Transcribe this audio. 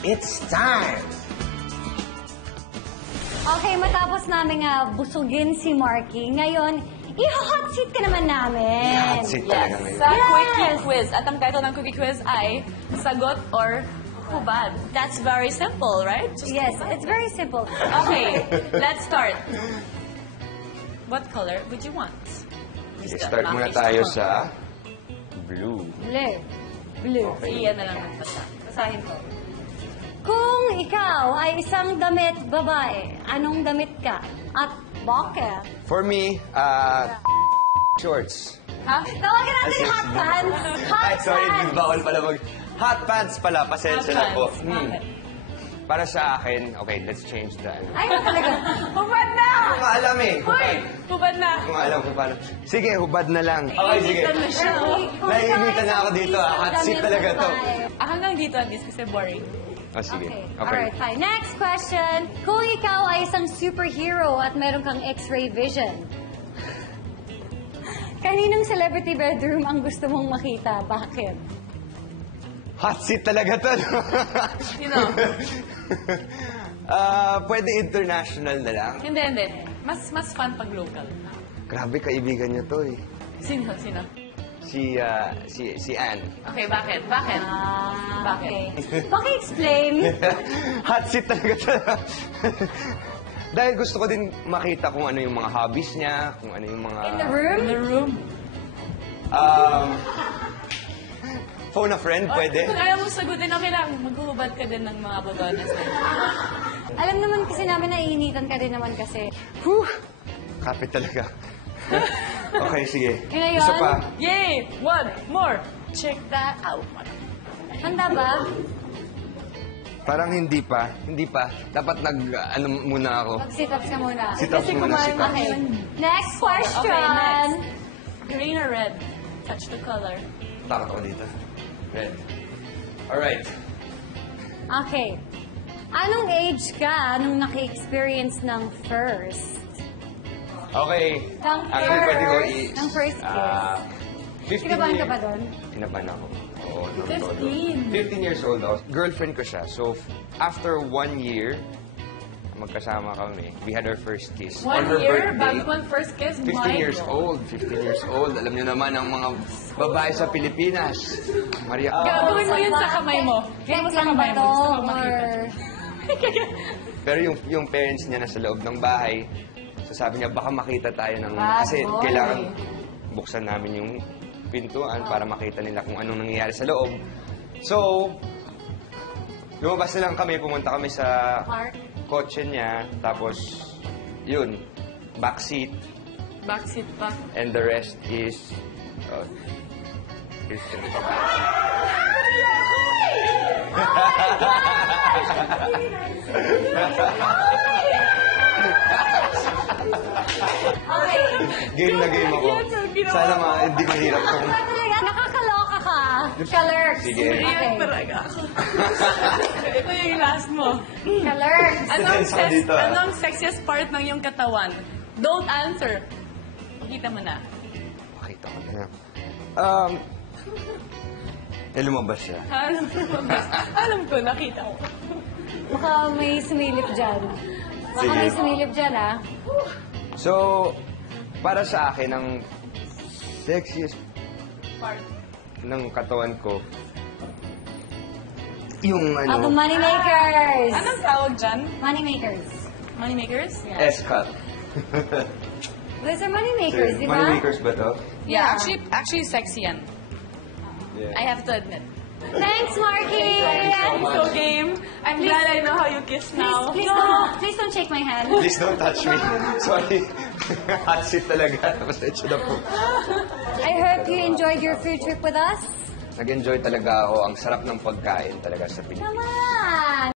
It's time! Okay, matapos namin busugin si Marky, ngayon, i-hot seat ka naman namin. Hot seat talaga ngayon. Sa Quickie Quiz. At ang title ng Quickie Quiz ay Sagot or Hubad. That's very simple, right? Just Yes, it's very simple. Okay, let's start. What color would you want? Start muna tayo sa blue. Blue. Blue. Iyan na lang nagbasa. Basahin ko. Kung ikaw ay isang damit babae, anong damit ka? At bakit? For me, shorts. Ha? Tawagan natin hot pants. Hot Ay, sorry, pants. bawal pala hot pants pala, pasensya na po. Hot pants. Bakit? Para sa akin, okay, let's change the ano. Ay, talaga. Hubad na! Hindi ko alam eh. Hoy! Hubad na! Hindi ko alam kung paano. Sige, hubad na lang. Okay, sige. Initan mo siya. Naiinitan na ako dito. Hot seat talaga to. Hanggang dito at least kasi boring. Oh, sige. Okay. Okay. Alright, fine. Next question. Kung ikaw ay isang superhero at meron kang X-ray vision, kaninong celebrity bedroom ang gusto mong makita? Bakit? Hot seat talaga to. Sino? Pwede international na lang. Hindi. Mas fun pag local. Grabe, kaibigan niyo to eh. Sino? Si Anne. Okay, bakit? Bakit? Okay. Paki-explain. Hot seat talaga to. Dahil gusto ko din makita kung ano yung mga hobbies niya, kung ano yung mga... In the room? In the room? Phone a friend, pwede? Kung ayaw mo sagutin, okay lang. Maghuhubad ka din ng mga botones. Alam naman kasi namin na iinitan ka din naman kasi. Whew! Kapit talaga. Okay, sige. Ngayon? Isa pa. Yay! One more! Check that out. Handa ba? Parang hindi pa. Dapat ano muna ako. Mag-sit ups ka muna. Sit ups muna, sit ups. Okay. Next question. Okay, next. Green or red? Touch the color. Takot ako dito. Red. Alright. Okay. Anong age ka nung naki-experience ng first? Okay. Ng Actually, pwede ko ng first kiss. 15 Kinabahan ka years. ba doon? Kinabahan ako. Oo, 15. 15 years old ako. Girlfriend ko siya. So, after 1 year, magkasama kami. We had our first kiss. On 1 her year? birthday. Bago ang first kiss? 15 years old. 15 years old. Alam niyo naman ang mga babae sa Pilipinas. Maria. Gagawin mo yun sa kamay mo. Gawin mo Sex sa lang ba kamay to? mo. Gusto ko makita. Or... Pero yung parents niya nasa loob ng bahay, so sabi niya, baka makita tayo ng... Kasi boy. kailangan buksan namin yung pintuan para makita nila kung anong nangyayari sa loob. So, lumabas na lang kami, pumunta kami sa Park? kotse niya, tapos, yun, backseat, Backseat pa. and the rest is... Okay. game na game ako. Sana hindi mahirap kung... Ba talaga? Nakakaloka ka. Kalurks. Sige. Okay. Talaga. Ito yung last mo. Kalurks. Tense ako dito, ah. Anong sexiest part ng iyong katawan? Don't answer. Pakita mo na. Makita ko na. Lumabas siya. Alam ko, nakita ko. Baka may sumilip dyan. Baka Sige. may sumilip dyan, ah. So, para sa akin, ang sexiest Part. ng katawan ko, yung Ako, ano, moneymakers. Anong tawag dyan? Moneymakers. Moneymakers? S-cut. Those are moneymakers, di ba? Moneymakers ba to? Yeah, actually sexy yan. Yeah. I have to admit. Thanks, Marky! So game. I'm glad I know how you kiss now. Please don't shake my hand. Please don't touch me. Sorry. Hot seat talaga. Pasensya na po. I hope you enjoyed your food trip with us. Nag-enjoy talaga ako. Ang sarap ng pagkain talaga sa Pilipinas. Come on!